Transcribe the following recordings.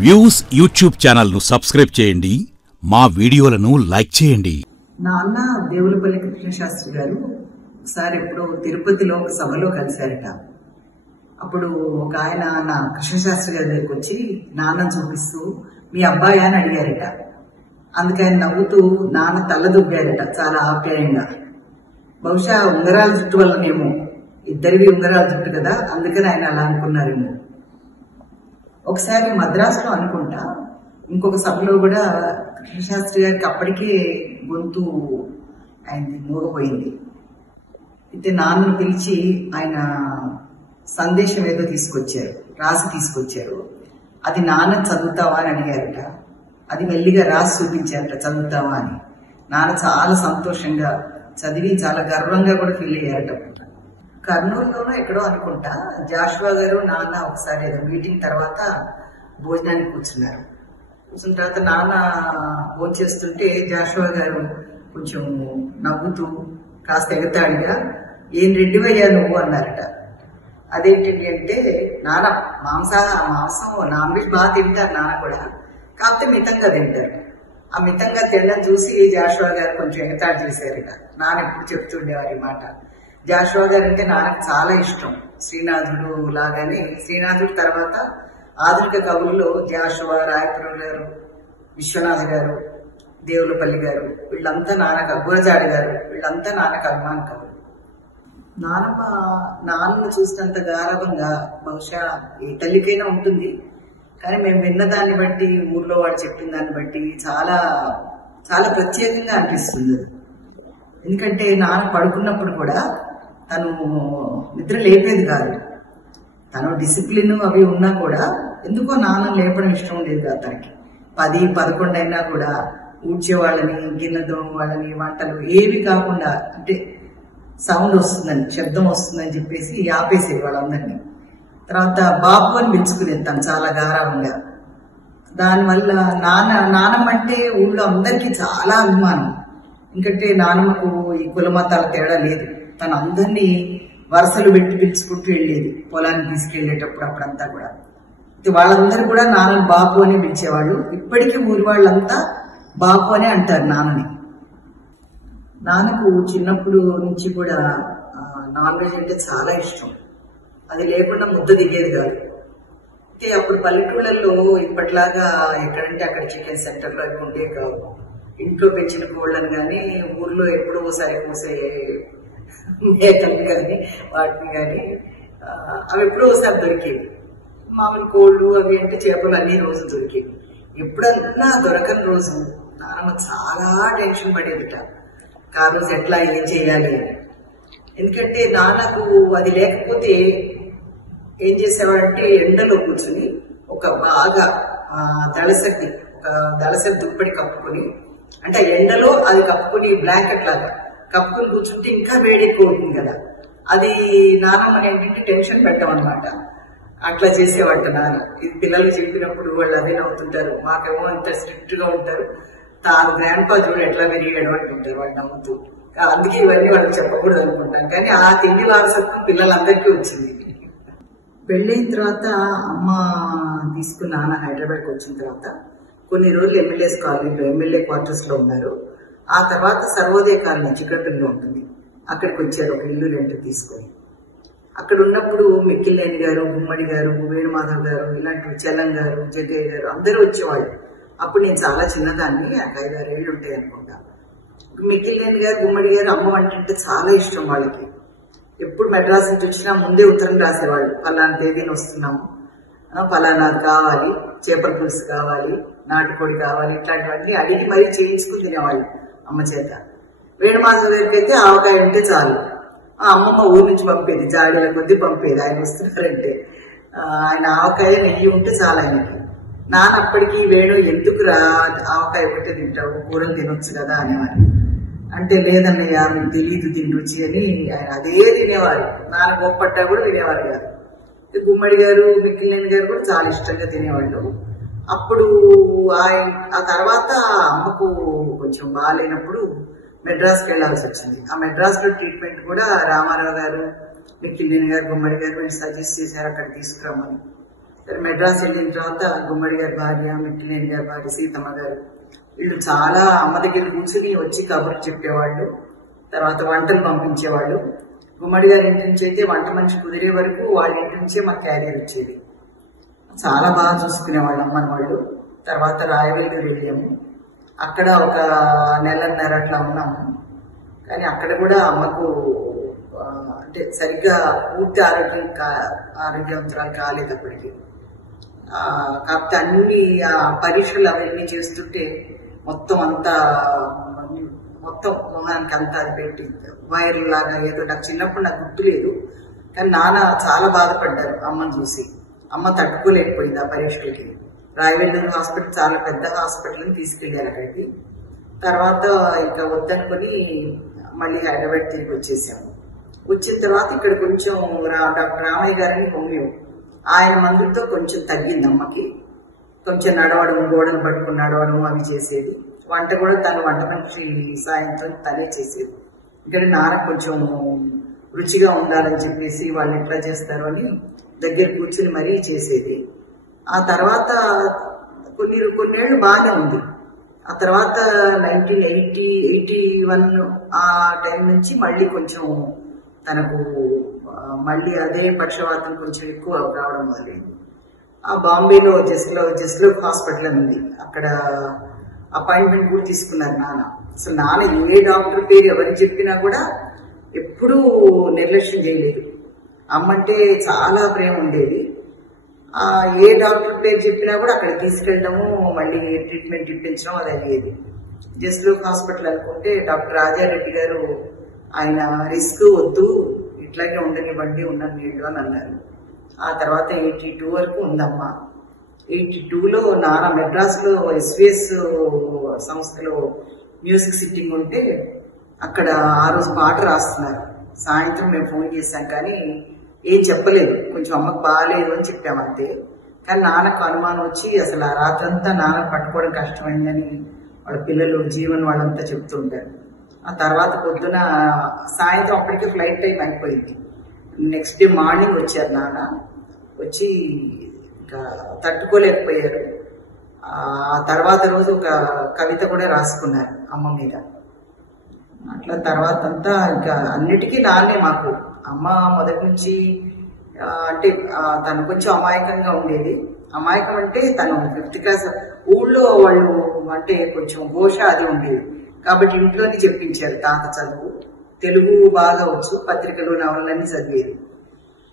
Views YouTube channel ను subscribe చేయండి, మా వీడియోలను లైక్ చేయండి. నాన్న దేవులపల్లి కృష్ణశాస్త్రి గారు ఒకసారి ఎప్పుడో తిరుపతిలో ఒక సభలో కలిశారట. అప్పుడు ఒక ఆయన నా కృష్ణశాస్త్రి గారి దగ్గరికి వచ్చి నాన్న చూపిస్తూ మీ అబ్బాయి అని అడిగారట. అందుకని నవ్వుతూ నాన్న తల దుబ్బారట చాలా ఆప్యాయంగా. బహుశా ఉంగరాల జుట్టు వల్లనేమో, ఇద్దరివి ఉంగరాల జుట్టు కదా, అందుకని ఆయన అలా అనుకున్నారేమో. ఒకసారి మద్రాసులో అనుకుంటా ఇంకొక సభలో కూడా కృష్ణశాస్త్రి గారికి అప్పటికే గొంతు ఆయనది మూగపోయింది. అయితే నాన్నను పిలిచి ఆయన సందేశం ఏదో తీసుకొచ్చారు, రాసి తీసుకొచ్చారు. అది నాన్న చదువుతావా అని అడిగారట. అది మెల్లిగా రాసి చూపించారట, చదువుతావా అని. నాన్న చాలా సంతోషంగా చదివి చాలా గర్వంగా కూడా ఫీల్ అయ్యారట. కర్నూలులోనూ ఎక్కడో అనుకుంటా జాషువా గారు నాన్న ఒకసారి ఏదో మీటింగ్ తర్వాత భోజనానికి కూర్చున్నారు. కూర్చున్న తర్వాత నాన్న భోజనం చేస్తుంటే జాషువా గారు కొంచెం నవ్వుతూ కాస్త ఎగతాడిగా ఏం రెడ్డివయ్యా నువ్వు అన్నారట. అదేంటండి అంటే నాన్న మాంసం నాన్ వెజ్ బాగా తింటారు నాన్న కూడా, కాకపోతే మితంగా తింటారు. ఆ మితంగా తినడం చూసి జాషువా గారు కొంచెం ఎగతాడు చేశారట. నాన్న ఎప్పుడు చెప్తుండేవారు ఈ మాట. జాషువా గారు అంటే నాన్నకు చాలా ఇష్టం. శ్రీనాథుడు లాగానే, శ్రీనాథుడు తర్వాత ఆధునిక కవులలో జాషువా, రాయపురం గారు, విశ్వనాథ గారు, దేవులపల్లి గారు, వీళ్ళంతా నాన్నకు, గురజాడి గారు, వీళ్ళంతా నాన్నకు అభిమాన కవులు. నాన్నను చూసినంత గారవంగా బహుశా ఏ తల్లికైనా ఉంటుంది. కానీ మేము విన్న దాన్ని బట్టి, ఊర్లో వాడు చెప్పిన దాన్ని బట్టి చాలా చాలా ప్రత్యేకంగా అనిపిస్తుంది. ఎందుకంటే నాన్న పడుకున్నప్పుడు కూడా తను నిద్ర లేపేది కాదు. తను డిసిప్లిన్ అవి ఉన్నా కూడా ఎందుకో నాన్న లేపడం ఇష్టం లేదు అతనికి. 10-11 అయినా కూడా ఊడ్చేవాళ్ళని, గిన్నె దోమ వాళ్ళని, వంటలు ఏవి కాకుండా, అంటే సౌండ్ వస్తుందని, శబ్దం వస్తుందని చెప్పేసి ఆపేసేది వాళ్ళందరినీ. తర్వాత బాబు అని పిలుచుకునేది తను చాలా గారావంగా. దానివల్ల నానమ్మ అంటే ఊళ్ళో అందరికీ చాలా అభిమానం. ఎందుకంటే నానమ్మకు ఈ కుల మతాల తేడా లేదు. తను అందరినీ వరుసలు పెట్టి పిలుచుకుంటూ వెళ్ళేది పొలానికి తీసుకెళ్లేటప్పుడు. అప్పుడంతా కూడా వాళ్ళందరూ కూడా నాన్నని బాపు అని పిలిచేవాళ్ళు. ఇప్పటికీ ఊరి వాళ్ళంతా బాపు అనే అంటారు నాన్నని. నాన్నకు చిన్నప్పుడు నుంచి కూడా నాన్ వెజ్ అంటే చాలా ఇష్టం. అది లేకుండా ముద్ద దిగేది కాదు. అయితే అప్పుడు పల్లెటూళ్ళల్లో ఇప్పట్లాగా ఎక్కడంటే అక్కడ చికెన్ సెంటర్లు అవి ఉండే కావు. ఇంట్లో పెంచిన కోళ్ళని కానీ, ఊర్లో ఎప్పుడో ఒకసారి కూసే మేకలు కానీ వాటిని కానీ అవి ఎప్పుడో ఒకసారి దొరికేవి. మామూలు కోళ్ళు అవి అంటే చేపలు అన్ని రోజు దొరికేవి. ఎప్పుడన్నా దొరకని రోజు నాన్న చాలా టెన్షన్ పడేదిట. ఆ రోజు ఎట్లా ఏం చేయాలి. ఎందుకంటే నాన్నకు అది లేకపోతే ఏం చేసేవాడంటే ఎండలో కూర్చుని ఒక బాగా దళసరి దుప్పటి కప్పుకొని, అంటే ఎండలో అది కప్పుకుని బ్లాంకెట్ లాగా కప్పుకుని కూర్చుంటే ఇంకా వేడి ఎక్కువ అవుతుంది కదా. అది నాన్నమ్మని ఏంటంటే టెన్షన్ పెట్టమన్నమాట. అట్లా చేసేవాట నాన్న. ఇది పిల్లలు చెప్పినప్పుడు వాళ్ళు అదే నవ్వుతుంటారు. మాకేమో అంత స్ట్రిక్ట్ గా ఉంటారు. తాను గ్రాండ్ ఫాదర్ ఎట్లా పెరిగాడు అంటుంటారు వాళ్ళు నవ్వుతూ. అందుకే ఇవన్నీ వాళ్ళకి చెప్పకూడదు అనుకుంటాం. కానీ ఆ తిండి వారసత్వం పిల్లలందరికీ వచ్చింది. పెళ్ళైన తర్వాత అమ్మ తీసుకుని నాన్న హైదరాబాద్కి వచ్చిన తర్వాత కొన్ని రోజులు ఎమ్మెల్యేస్ కాలనీలో, ఎమ్మెల్యే క్వార్టర్స్ లో ఉన్నారు. ఆ తర్వాత సర్వోదయ కాలనీ చిక్కడపల్లిలో ఉంటుంది. అక్కడికి వచ్చారు ఒక ఇల్లు రెంట్ తీసుకొని. అక్కడ ఉన్నప్పుడు మిక్కిలేని గారు, గుమ్మడి గారు, వేణుమాధవ్ గారు, ఇలాంటి చలం గారు, జగ్గయ్య గారు అందరూ వచ్చేవాళ్ళు. అప్పుడు నేను చాలా చిన్నదాన్ని, 5-6 ఏళ్ళు ఉంటాయి అనుకుంటా. మిక్కిలేని గారు, గుమ్మడి గారు అమ్మ అంటే చాలా ఇష్టం వాళ్ళకి. ఎప్పుడు మెడ్రాస్ నుంచి వచ్చినా ముందే ఉత్తరం రాసేవాళ్ళు. ఫలానా తేదీని వస్తున్నాము, ఫలానాది కావాలి, చేపల పులుసు కావాలి, నాటుకోడి కావాలి, ఇట్లాంటివన్నీ అడిగి మరీ చేయించుకుని తినేవాళ్ళు అమ్మ చేత. వేణుమాధవ్ గారికి అయితే ఆవకాయ ఉంటే చాలు. అమ్మమ్మ ఊరి నుంచి పంపేది, జాడీల కొద్దీ పంపేది. ఆయన వస్తున్నారంటే ఆయన ఆవకాయ నెయ్యి ఉంటే చాలా ఆయనకి. నాన్న అప్పటికి వేణు ఎందుకు ఆవకాయ ఒకటే తింటావు, కూరలు తినొచ్చు కదా అనేవారు. అంటే లేదన్నయ్య మీకు తెలియదు దీని రుచి అని ఆయన అదే తినేవారు. నాన్న గొప్పట్టా కూడా తినేవారు కాదు. గుమ్మడి గారు, మిక్కిలేని గారు కూడా చాలా ఇష్టంగా తినేవాళ్ళు. అప్పుడు ఆ తర్వాత అమ్మకు కొంచెం బాగాలేనప్పుడు మెడ్రాస్కి వెళ్లాల్సి వచ్చింది. ఆ మెడ్రాస్ లో ట్రీట్మెంట్ కూడా రామారావు గారు, మిక్కిలేని గారు, గుమ్మడి గారు సజెస్ట్ చేశారు అక్కడ తీసుకురమ్మని. సరే మెడ్రాస్ వెళ్ళిన తర్వాత గుమ్మడి గారి భార్య, మిట్టినేని గారి భార్య సీతమ్మ గారు వీళ్ళు చాలా అమ్మ దగ్గర కూర్చుని వచ్చి కబుర్లు చెప్పేవాళ్ళు. తర్వాత వంటలు పంపించేవాళ్ళు. గుమ్మడి గారి ఇంటి నుంచి అయితే వంట మనిషి కుదిరే వరకు వాళ్ళ ఇంటి నుంచే మాకు క్యారియర్ వచ్చేది. చాలా బాగా చూసుకునేవాళ్ళు అమ్మని వాళ్ళు. తర్వాత రాయవెల్లూరు వెళ్ళాము. అక్కడ ఒక నెలన్నర అట్లా ఉన్నాము. కానీ అక్కడ కూడా అమ్మకు అంటే సరిగ్గా పూర్తి ఆరోగ్యవంతురాలు కాలేదు అప్పటికి. కాకపోతే అన్ని పరీక్షలు అవన్నీ చేస్తుంటే మొత్తం అంతా మొత్తం మొహానికి అంతా అది పెట్టి వైరల్ లాగా ఏదో, నాకు చిన్నప్పుడు నాకు గుర్తులేదు. కానీ నాన్న చాలా బాధపడ్డారు అమ్మని చూసి. అమ్మ తట్టుకోలేకపోయింది ఆ పరీక్షలకి. రాయవెల్లూరు హాస్పిటల్ చాలా పెద్ద హాస్పిటల్ అని తీసుకెళ్లారు అక్కడికి. తర్వాత ఇక వద్దనుకొని మళ్ళీ హైదరాబాద్ తిరిగి వచ్చేసాము. వచ్చిన తర్వాత ఇక్కడ కొంచెం డాక్టర్ రామయ్య గారిని హోమియో ఆయన మందులతో కొంచెం తగ్గింది అమ్మకి. కొంచెం నడవడం, గోడలు పట్టుకుని నడవడం అవి చేసేది. వంట కూడా తను వంట మనిషి సాయంతో తనే చేసేది. ఇక్కడ నాన్న కొంచెం రుచిగా ఉండాలని చెప్పేసి వాళ్ళు ఎట్లా చేస్తారు అని దగ్గర కూర్చుని మరీ చేసేది. ఆ తర్వాత కొన్నేళ్లు బాగానే ఉంది. ఆ తర్వాత 1981 ఆ టైం నుంచి మళ్ళీ కొంచెం తనకు మళ్ళీ అదే పక్షవాతం కొంచెం ఎక్కువ రావడం మొదలైంది. ఆ బాంబేలో జస్లో హాస్పిటల్ ఉంది. అక్కడ అపాయింట్మెంట్ కూడా తీసుకున్నారు నాన్న. అసలు నాన్న ఏ డాక్టర్ పేరు ఎవరికి చెప్పినా కూడా ఎప్పుడూ నిర్లక్ష్యం చేయలేదు. అమ్మంటే చాలా ప్రేమ ఉండేది. ఏ డాక్టర్ పేరు చెప్పినా కూడా అక్కడ తీసుకెళ్ళడము, మళ్ళీ ట్రీట్మెంట్ ఇప్పించడం అది అయ్యేది. జస్లో హాస్పిటల్ అనుకుంటే డాక్టర్ రాజారెడ్డి గారు ఆయన రిస్క్ వద్దు, ఇట్లాగే ఉండనివ్వండి, ఉండనివ్వండి అని అన్నారు. ఆ తర్వాత 82 వరకు ఉందమ్మా. 82లో నాన్న మెడ్రాస్లో SVS సంస్థలో మ్యూజిక్ సిట్టింగ్ ఉంటే అక్కడ ఆ రోజు పాట రాస్తున్నారు. సాయంత్రం మేము ఫోన్ చేశాం కానీ ఏం చెప్పలేదు. కొంచెం అమ్మకు బాగాలేదు అని చెప్పామంతే. కానీ నాన్నకు అనుమానం వచ్చి అసలు ఆ రాత్రంతా నాన్న పట్టుకోవడం కష్టమైందని వాళ్ళ పిల్లలు జీవన్ వాళ్ళంతా చెప్తుంటారు. ఆ తర్వాత పొద్దున సాయంత్రం అప్పటికే ఫ్లైట్ టైం అయిపోయింది. నెక్స్ట్ డే మార్నింగ్ వచ్చారు నాన్న. వచ్చి ఇంకా తట్టుకోలేకపోయారు. ఆ తర్వాత రోజు ఒక కవిత కూడా రాసుకున్నారు అమ్మ మీద. అట్లా తర్వాత అంతా ఇంకా అన్నిటికీ నాన్నే మాకు. అమ్మ మొదటి నుంచి అంటే తను కొంచెం అమాయకంగా ఉండేది. అమాయకం అంటే తను 5th క్లాస్ ఊళ్ళో వాళ్ళు అంటే కొంచెం ఘోష అది ఉండేది కాబట్టి ఇంట్లోనే చెప్పించారు. తాత చదువు, తెలుగు బాగా వచ్చు, పత్రికలు నవలన్నీ చదివేది.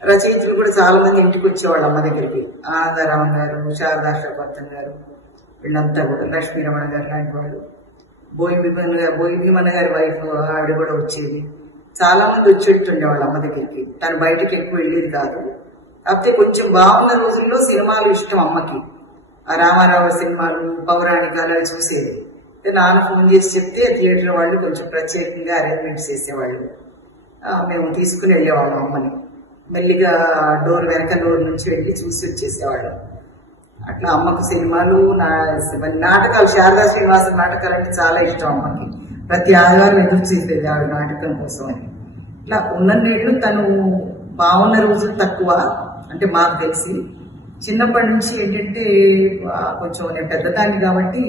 రచయితలు కూడా చాలా మంది ఇంటికి వచ్చేవాళ్ళు అమ్మ దగ్గరికి. ఆనందరామన్ గారు, శారదా శరపత్తం గారు, వీళ్ళంతా కూడా లక్ష్మీ రమణ గారు లాంటి వాళ్ళు. బోయి భీమన్ గారి వైఫ్ ఆవిడ కూడా వచ్చేది. చాలా మంది వచ్చేటుండేవాళ్ళు అమ్మ దగ్గరికి. తను బయటకి ఎక్కువ వెళ్ళేది కాదు. కాకపోతే కొంచెం బాగున్న రోజుల్లో సినిమాలు ఇష్టం అమ్మకి. ఆ రామారావు సినిమాలు, పౌరాణికాలు అవి చూసేది. నాన్న ఫోన్ చేసి చెప్తే థియేటర్ వాళ్ళు కొంచెం ప్రత్యేకంగా అరేంజ్మెంట్స్ చేసేవాళ్ళు. మేము తీసుకుని వెళ్ళేవాళ్ళం అమ్మని. మెల్లిగా వెనక డోర్ నుంచి వెళ్ళి చూసి వచ్చేసేవాళ్ళం. అట్లా అమ్మకు సినిమాలు, నాటకాలు, శారదా శ్రీనివాస నాటకాలు అంటే చాలా ఇష్టం అమ్మకి. ప్రతి ఆదివారం ఎదురు చూసేది ఆవిడ నాటకం కోసం అని. ఇట్లా ఉన్నన్నేళ్ళు తను బాగున్న రోజులు తక్కువ అంటే మాకు తెలిసి. చిన్నప్పటి నుంచి ఏంటంటే కొంచెం నేను పెద్దదాన్ని కాబట్టి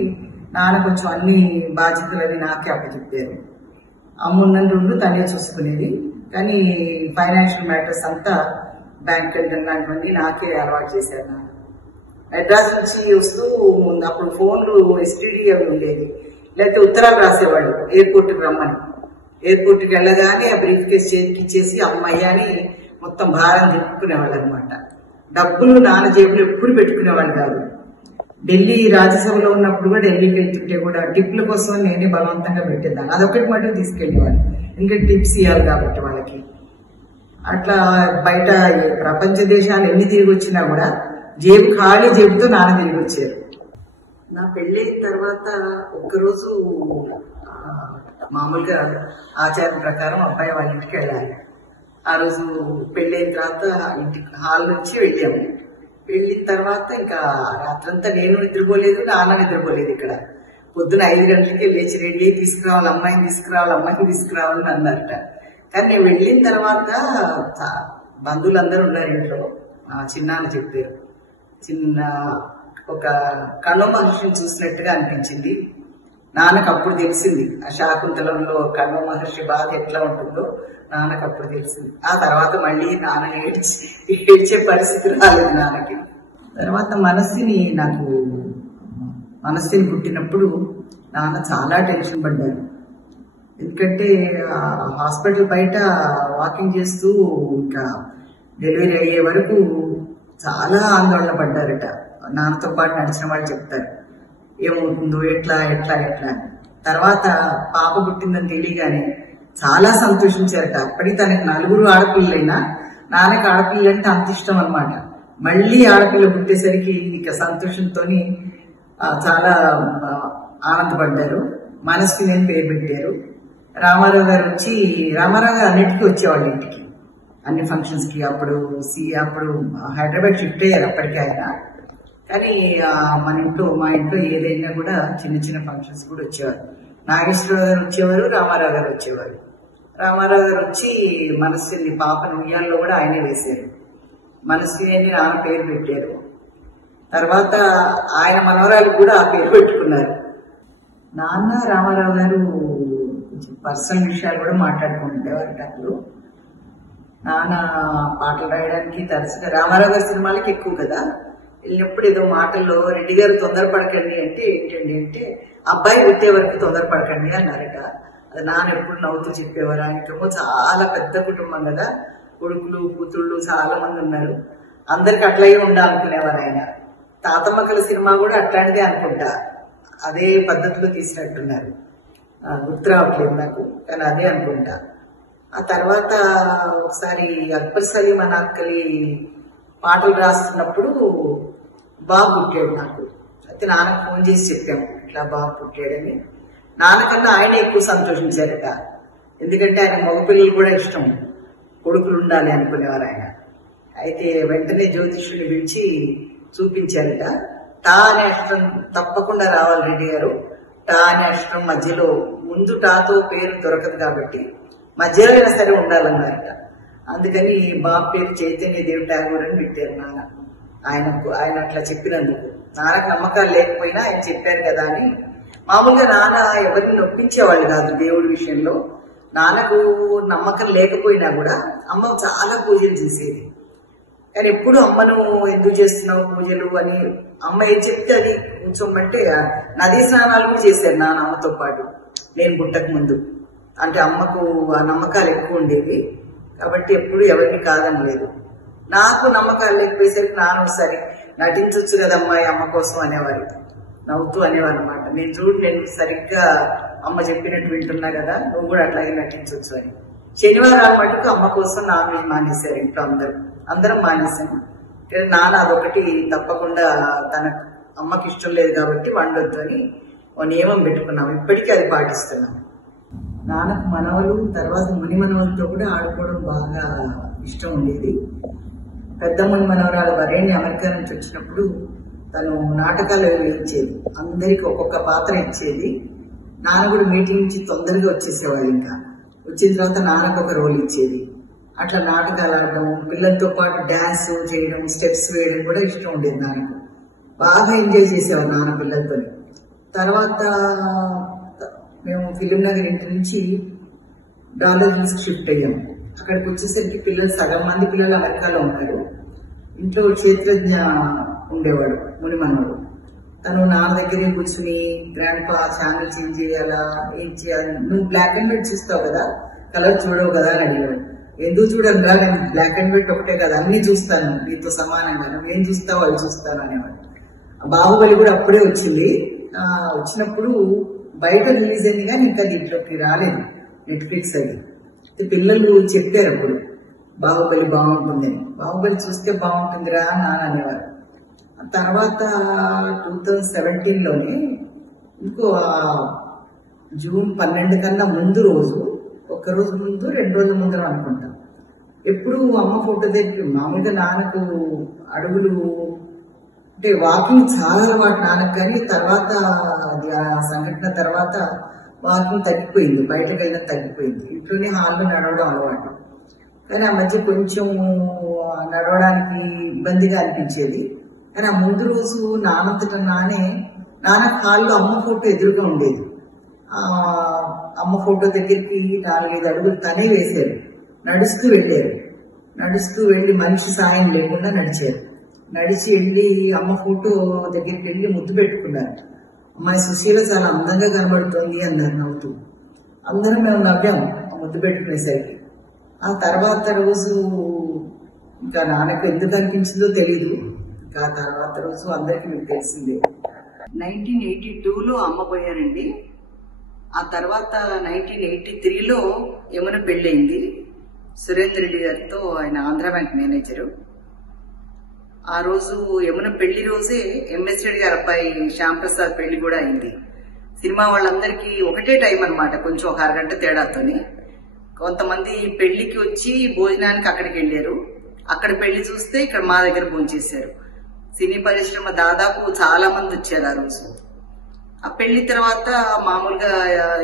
నాన్న కొంచెం అన్ని బాధ్యతలు అవి నాకే అప్పచెప్పారు. అమ్మ ఉన్న రెండు తనే చూసుకునేది. కానీ ఫైనాన్షియల్ మ్యాటర్స్ అంతా బ్యాంక్ వెళ్ళడం లాంటివన్నీ నాకే అలవాటు చేశారు నాన్న. మెడ్రాస్ నుంచి వస్తూ అప్పుడు ఫోన్లు STD అవి ఉండేది. లేకపోతే ఉత్తరాలు రాసేవాళ్ళు ఎయిర్పోర్ట్కి రమ్మని. ఎయిర్పోర్ట్కి వెళ్ళగానే ఆ బ్రీఫ్ కేస్ చేతికి ఇచ్చేసి అమ్మయ్య అని మొత్తం భారం తిప్పుకునేవాళ్ళు అనమాట. డబ్బులు నాన్న జేబులు ఎప్పుడు పెట్టుకునేవాళ్ళు కాదు. ఢిల్లీ రాజ్యసభలో ఉన్నప్పుడు కూడా ఢిల్లీకి వెళ్తుంటే కూడా టిప్ల కోసం నేనే బలవంతంగా పెట్టేదాన్ని. అదొకటి మటుకు తీసుకెళ్లేవాళ్ళు. ఇంకా టిప్స్ ఇవ్వాలి కాబట్టి వాళ్ళకి. అట్లా బయట ప్రపంచ దేశాలు ఎన్ని తిరిగి వచ్చినా కూడా జేబు ఖాళీ జేబుతో నాన్న తిరిగి వచ్చారు. నా పెళ్ళైన తర్వాత ఒక్కరోజు మామూలుగా ఆచారం ప్రకారం అబ్బాయి వాళ్ళ ఇంటికి వెళ్ళాలి. ఆ రోజు పెళ్ళైన తర్వాత ఇంటికి హాల్ నుంచి వెళ్ళాము. వెళ్ళిన తర్వాత ఇంకా రాత్రంతా నేను నిద్రపోలేదు, నాన్న నిద్రపోలేదు. ఇక్కడ పొద్దున 5 గంటలకి లేచి రెడీ తీసుకురావాలి, అమ్మాయిని తీసుకురావాలని అన్నారట. కానీ నేను వెళ్ళిన తర్వాత బంధువులందరూ ఉన్నారు ఇంట్లో. చిన్నాన్న చెప్పారు, చిన్న ఒక కణ్వ మహర్షిని చూసినట్టుగా అనిపించింది. నాన్నకు అప్పుడు తెలిసింది ఆ శాకుంతలంలో కణ్వ మహర్షి బాధ ఎట్లా ఉంటుందో నాన్నకు అప్పుడు తెలిసింది. ఆ తర్వాత మళ్ళీ నాన్న ఏడ్చే పరిస్థితి రాలేదు నాన్నకి. తర్వాత మనస్సుని పుట్టినప్పుడు నాన్న చాలా టెన్షన్ పడ్డారు. ఎందుకంటే హాస్పిటల్ బయట వాకింగ్ చేస్తూ ఇంకా డెలివరీ అయ్యే వరకు చాలా ఆందోళన పడ్డారట. నాన్నతో పాటు నడిచిన వాళ్ళు చెప్తారు ఏమవుతుందో ఎట్లా ఎట్లా ఎట్లా అని. తర్వాత పాప పుట్టిందని తెలియగానే చాలా సంతోషించారట. అప్పటికి తనకి 4 ఆడపిల్లలైనా నాన్నకి ఆడపిల్ల అంటే అంత ఇష్టం అనమాట. మళ్ళీ ఆడపిల్ల పుట్టేసరికి ఇక సంతోషంతో చాలా ఆనందపడ్డారు. మనసుకి నేను పేరు పెట్టారు. రామారావు గారు అన్నిటికీ వచ్చేవాళ్ళు ఇంటికి, అన్ని ఫంక్షన్స్ కి. అప్పుడు హైదరాబాద్ షిఫ్ట్ అయ్యారు అప్పటికే ఆయన. కానీ మా ఇంట్లో ఏదైనా కూడా చిన్న చిన్న ఫంక్షన్స్ కూడా వచ్చేవారు. నాగేశ్వరరావు గారు వచ్చేవారు, రామారావు గారు వచ్చేవారు. రామారావు గారు వచ్చి మనస్సుని పాపను ఉయ్యాల్లో కూడా ఆయనే వేశారు. మనస్సుని అని నాన్న పేరు పెట్టారు. తర్వాత ఆయన మనవరాలు కూడా ఆ పేరు పెట్టుకున్నారు. నాన్న రామారావు గారు పర్సనల్ విషయాలు కూడా మాట్లాడుకుంటుండేవారు. అప్పుడు నాన్న పాటలు రాయడానికి తరచుగా రామారావు గారి సినిమాలకి ఎక్కువ కదా వెళ్ళినప్పుడు ఏదో మాటల్లో రెడ్డి గారు తొందరపడకండి అంటే ఏంటండి అంటే అబ్బాయి పుట్టే వరకు తొందరపడకండి అన్నారట. అది నాన్న ఎప్పుడు నవ్వుతూ చెప్పేవారు. ఆయనకేమో చాలా పెద్ద కుటుంబం కదా, కొడుకులు కూతుళ్ళు చాలా మంది ఉన్నారు, అందరికి అట్లాగే ఉండాలనుకునేవారు ఆయన. తాతమ్మకల సినిమా కూడా అట్లాంటిదే అనుకుంటా, అదే పద్ధతిలో తీసినట్టున్నారు, గుర్తు రావట్లేదు నాకు, కానీ అదే అనుకుంటా. ఆ తర్వాత ఒకసారి అక్బర్ సలీం అనాక్కలి పాటలు రాస్తున్నప్పుడు బాబు పుట్టాడు నాకు. అయితే నాన్నకు ఫోన్ చేసి చెప్పాము ఇట్లా బాబు పుట్టాడని. నాన్నకన్నా ఆయన ఎక్కువ సంతోషించారట. ఎందుకంటే ఆయన మగపిల్లలు కూడా ఇష్టం, కొడుకులు ఉండాలి అనుకునేవారు ఆయన. అయితే వెంటనే జ్యోతిష్యుని పిలిచి చూపించారట. టా అనే అక్షరం తప్పకుండా రావాలి రెడ్డి గారు, టా అనే అక్షరం మధ్యలో, ముందు టాతో పేరు దొరకదు కాబట్టి మధ్యలో అయినా సరే ఉండాలన్నారట. అందుకని బాబు పేరు చైతన్యదేవి ఠాగూర్ అని పెట్టారు నాన్న. ఆయన అట్లా చెప్పినందుకు నాన్నకు నమ్మకాలు లేకపోయినా ఆయన చెప్పారు కదా అని. మామూలుగా నాన్న ఎవరిని నొప్పించేవాళ్ళు కాదు దేవుడి విషయంలో. నాన్నకు నమ్మకం లేకపోయినా కూడా అమ్మ చాలా పూజలు చేసేది. కానీ ఎప్పుడు అమ్మను ఎందుకు చేస్తున్నావు పూజలు అని, అమ్మ ఏం చెప్తే అది కూర్చోమంటే నదీ స్నానాలు కూడా చేశారు నాన్న అమ్మతో పాటు నేను పుట్టక ముందు. అంటే అమ్మకు ఆ నమ్మకాలు ఎక్కువ ఉండేవి కాబట్టి ఎప్పుడు ఎవరిని కాదనలేదు. నాకు నమ్మకాలు లేకపోయేసరికి నాన్న ఒకసారి నటించవచ్చు కదమ్మా అమ్మ కోసం అనేవారు, నవ్వుతూ అనేవారు అనమాట. నేను సరిగ్గా అమ్మ చెప్పినట్టు వింటున్నా కదా, నువ్వు కూడా అట్లాగే నటించవచ్చు అని. శనివారాల మటుకు అమ్మ కోసం నాన్ వెజ్ మానేశారు ఇంట్లో అందరం మానేశాము. కానీ నాన్న అదొకటి తప్పకుండా తన అమ్మకి ఇష్టం లేదు కాబట్టి వండొద్దు అని ఓ నియమం పెట్టుకున్నాం. ఇప్పటికీ అది పాటిస్తున్నాం. నాన్నకు మనవలు తర్వాత ముని మనవలతో కూడా ఆడుకోవడం బాగా ఇష్టం ఉండేది. పెద్ద ముని మనవరాలు వరేణ్య అమెరికా నుంచి వచ్చినప్పుడు తను నాటకాలు ఇచ్చేది, అందరికి ఒక్కొక్క పాత్ర ఇచ్చేది. నాన్న కూడా మీటింగ్ నుంచి తొందరగా వచ్చేసేవాడు. ఇంకా వచ్చిన తర్వాత నాన్నకు ఒక రోల్ ఇచ్చేది. అట్లా నాటకాలు ఆడడం, పిల్లలతో పాటు డాన్స్ చేయడం, స్టెప్స్ వేయడం కూడా ఇష్టం ఉండేది నాన్నకు. బాగా ఎంజాయ్ చేసేవాడు నాన్న పిల్లలతో. తర్వాత మేము ఫిలిం నగర్ ఇంటి నుంచి డాలర్ హిల్స్ షిఫ్ట్ అయ్యాము. అక్కడికి వచ్చేసరికి పిల్లలు సగం మంది పిల్లలు అమెరికాలో ఉన్నారు. ఇంట్లో క్షేత్రజ్ఞ ఉండేవాడు ముని మనవడు. తను నాన్న దగ్గరే కూర్చుని గ్రాండ్ పా ఛానల్ చేంజ్ చేయాలా ఏం చేయాలి, నువ్వు బ్లాక్ అండ్ వైట్ చూస్తావు కదా, కలర్ చూడవు కదా అని అడిగాడు. ఎందుకు చూడను రా, నేను బ్లాక్ అండ్ వైట్ ఒకటే కదా, అన్ని చూస్తాను నీతో సమానంగా, నువ్వు ఏం చూస్తావు అది చూస్తాను అనేవాడు. బాహుబలి కూడా అప్పుడే వచ్చింది. వచ్చినప్పుడు బయట రిలీజ్ అయింది కానీ ఇంకా దీంట్లోకి రాలేదు, నెట్ఫ్లిక్స్ అది. పిల్లలు చెప్పారు అప్పుడు బాహుబలి బాగుంటుందని. బాహుబలి చూస్తే బాగుంటుందిరా నాన్న అనేవారు. తర్వాత 2017లోనే ఇంకో జూన్ 12 కన్నా ముందు రోజు, ఒక్కరోజు ముందు 2 రోజుల ముందు అనుకుంటా, ఎప్పుడు అమ్మ ఫోటో దగ్గర మామూలుగా నాన్నకు అడుగులు అంటే వాకింగ్ చాలా అలవాటు నాన్నకు. కానీ తర్వాత ఆ సంఘటన తర్వాత వాకింగ్ తగ్గిపోయింది, బయటకు వెళ్ళిన తగ్గిపోయింది. ఇంట్లోనే హాల్లో నడవడం అలవాటు. కానీ ఆ మధ్య కొంచెం నడవడానికి ఇబ్బందిగా అనిపించేది. కానీ ఆ ముందు రోజు నానంతట నాన్న కాళ్ళు అమ్మ ఫోటో ఎదురుగా ఉండేది. అమ్మ ఫోటో దగ్గరికి 4-5 అడుగులు తనే వేశారు. నడుస్తూ వెళ్ళారు. నడుస్తూ వెళ్ళి మనిషి సాయం లేకుండా నడిచారు. నడిచి వెళ్ళి అమ్మ ఫోటో దగ్గరికి వెళ్ళి ముద్దు పెట్టుకున్నారు. అమ్మాయి సుశీల చాలా అందంగా కనబడుతోంది అన్నారు నవ్వుతూ. అందరం మేము నవ్వాము ముద్దు పెట్టుకునేసరికి. ఆ తర్వాత రోజు ఇంకా నాన్నకు ఎందుకు అనిపించిందో తెలీదు. ఇంకా ఆ తర్వాత రోజు అందరికీ మీకు తెలిసిందే. 1982లో అమ్మ పోయారండి. ఆ తర్వాత 1983లో యమున పెళ్ళయింది సురేందర్ రెడ్డి గారితో. ఆయన ఆంధ్ర బ్యాంక్ మేనేజరు. ఆ రోజు యమున పెళ్లి రోజే ఎంఎస్ రెడ్డి గారి అబ్బాయి శ్యామ్ ప్రసాద్ పెళ్లి కూడా అయింది. సినిమా వాళ్ళందరికీ ఒకటే టైం అనమాట, కొంచెం ఒక అరగంట తేడాతోని. కొంతమంది పెళ్లికి వచ్చి భోజనానికి అక్కడికి వెళ్ళారు. అక్కడ పెళ్లి చూస్తే ఇక్కడ మా దగ్గర భోంచేశారు. సినీ పరిశ్రమ దాదాపు చాలా మంది వచ్చారు ఆ రోజు. ఆ పెళ్లి తర్వాత మామూలుగా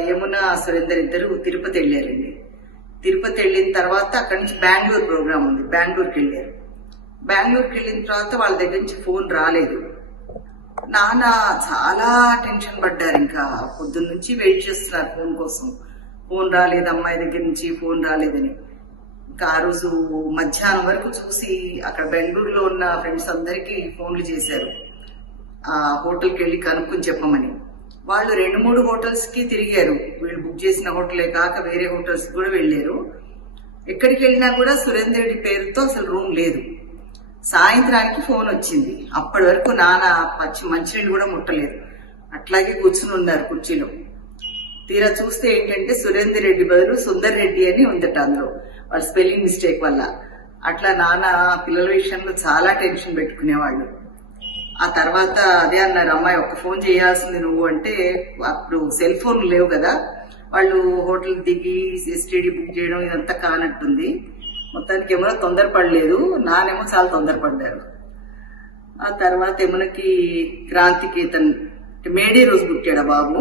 యమున సురేందర్ ఇద్దరు తిరుపతి వెళ్ళారండి. తిరుపతి వెళ్ళిన తర్వాత అక్కడి నుంచి బెంగళూరు ప్రోగ్రామ్ ఉంది, బెంగళూరుకి వెళ్ళారు. బెంగళూరుకి వెళ్ళిన తర్వాత వాళ్ళ దగ్గర నుంచి ఫోన్ రాలేదు. నాన్న చాలా టెన్షన్ పడ్డారు. ఇంకా పొద్దున్న నుంచి వెయిట్ చేస్తున్నారు ఫోన్ కోసం. ఫోన్ రాలేదు, అమ్మాయి దగ్గర నుంచి ఫోన్ రాలేదని. ఇంకా ఆ రోజు మధ్యాహ్నం వరకు చూసి అక్కడ బెంగళూరులో ఉన్న ఫ్రెండ్స్ అందరికీ ఫోన్లు చేశారు, ఆ హోటల్కి వెళ్ళి కనుక్కొని చెప్పమని. వాళ్ళు 2-3 హోటల్స్ కి తిరిగారు. వీళ్ళు బుక్ చేసిన హోటలే కాక వేరే హోటల్స్ కూడా వెళ్లారు. ఎక్కడికి వెళ్ళినా కూడా సురేందర్ రెడ్డి పేరుతో అసలు రూమ్ లేదు. సాయంత్రానికి ఫోన్ వచ్చింది. అప్పటి వరకు నాన్న మంచినీళ్ళు కూడా ముట్టలేదు, అట్లాగే కూర్చుని ఉన్నారు కుర్చీలో. తీరా చూస్తే ఏంటంటే సురేందర్ రెడ్డి బదులు సుందర్ రెడ్డి అని ఉందట అందులో, వాళ్ళ స్పెల్లింగ్ మిస్టేక్ వల్ల. అట్లా నాన్న పిల్లల విషయంలో చాలా టెన్షన్ పెట్టుకునేవాళ్ళు. ఆ తర్వాత అదే అన్నారు, అమ్మాయి ఒక్క ఫోన్ చేయాల్సింది నువ్వు అంటే. అప్పుడు సెల్ ఫోన్ లేవు కదా, వాళ్ళు హోటల్ దిగి ఎస్టీడీ బుక్ చేయడం ఇదంతా కానట్టుంది. మొత్తానికి ఏమో తొందరపడలేదు, నానేమో చాలా తొందరపడ్డారు. ఆ తర్వాత ఏమోనకి క్రాంతికేతన్ మేడే రోజు పుట్టాడు బాబు,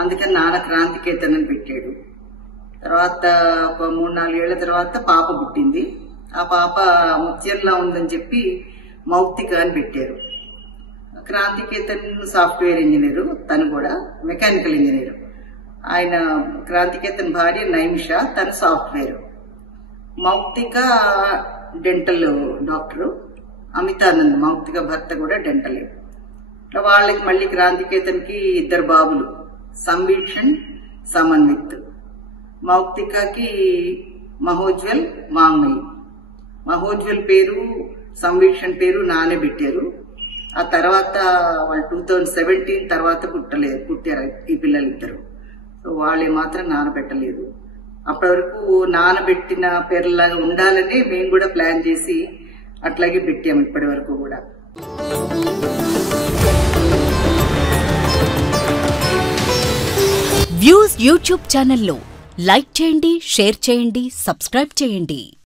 అందుకని నాన్న క్రాంతికేతన్ అని పెట్టాడు. తర్వాత ఒక 3-4 ఏళ్ల తర్వాత పాప పుట్టింది. ఆ పాప ముత్యంలా ఉందని చెప్పి మౌక్తిక అని పెట్టారు. క్రాంతికేతన్ సాఫ్ట్వేర్ ఇంజనీరు, తను కూడా మెకానికల్ ఇంజనీరు. ఆయన క్రాంతికేతన్ భార్య నైమిష, తను software. Mouktika dental doctor. Amitanand Mouktika భర్త కూడా డెంటల్. వాళ్ళకి మళ్ళీ క్రాంతికేతన్ కి 2 బాబులు, సంవీక్షణ్, సమన్విత్. మౌక్తికకి మహోజ్వల్, వాంగ్మయి. మహోజ్వల్ పేరు సంవీక్షణ్ పేరు నానే పెట్టారు. ఆ తర్వాత వాళ్ళు 2017 తర్వాత పుట్టారు ఈ పిల్లలిద్దరు. సో వాళ్ళే మాత్రం నానబెట్టలేదు. అప్పటి వరకు నానబెట్టిన పేర్లలాగా ఉండాలని మేము కూడా ప్లాన్ చేసి అట్లాగే పెట్టాము ఇప్పటి వరకు కూడా. వ్యూస్ యూట్యూబ్ ఛానల్లో లైక్ చేయండి, షేర్ చేయండి, సబ్స్క్రైబ్ చేయండి.